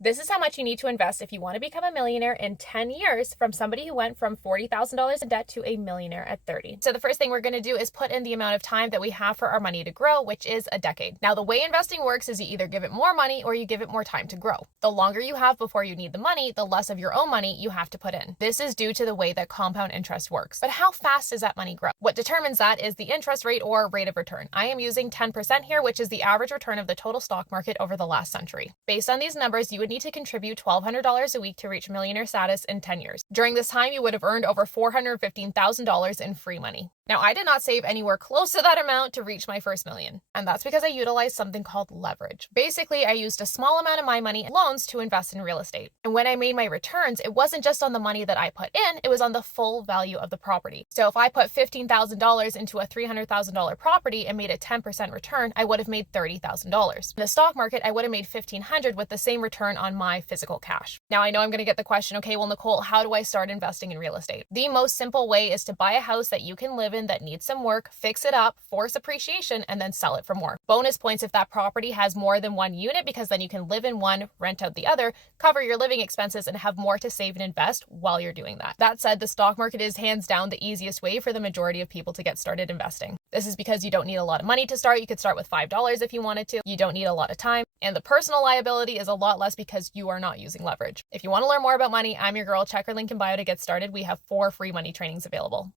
This is how much you need to invest if you want to become a millionaire in 10 years from somebody who went from $40,000 in debt to a millionaire at 30. So the first thing we're going to do is put in the amount of time that we have for our money to grow, which is a decade. Now, the way investing works is you either give it more money or you give it more time to grow. The longer you have before you need the money, the less of your own money you have to put in. This is due to the way that compound interest works. But how fast does that money grow? What determines that is the interest rate or rate of return. I am using 10% here, which is the average return of the total stock market over the last century. Based on these numbers, you would need to contribute $1,200 a week to reach millionaire status in 10 years. During this time, you would have earned over $415,000 in free money. Now, I did not save anywhere close to that amount to reach my first million, and that's because I utilized something called leverage. Basically, I used a small amount of my money in loans to invest in real estate. And when I made my returns, it wasn't just on the money that I put in, it was on the full value of the property. So if I put $15,000 into a $300,000 property and made a 10% return, I would have made $30,000. In the stock market, I would have made $1,500 with the same return on my physical cash. Now, I know I'm going to get the question, okay, well, Nicole, how do I start investing in real estate? The most simple way is to buy a house that you can live in that needs some work, fix it up, force appreciation, and then sell it for more. Bonus points if that property has more than one unit, because then you can live in one, rent out the other, cover your living expenses, and have more to save and invest while you're doing that. That said, the stock market is hands down the easiest way for the majority of people to get started investing. This is because you don't need a lot of money to start. You could start with $5 if you wanted to. You don't need a lot of time. And the personal liability is a lot less because you are not using leverage. If you want to learn more about money, I'm your girl. Check our link in bio to get started. We have 4 free money trainings available.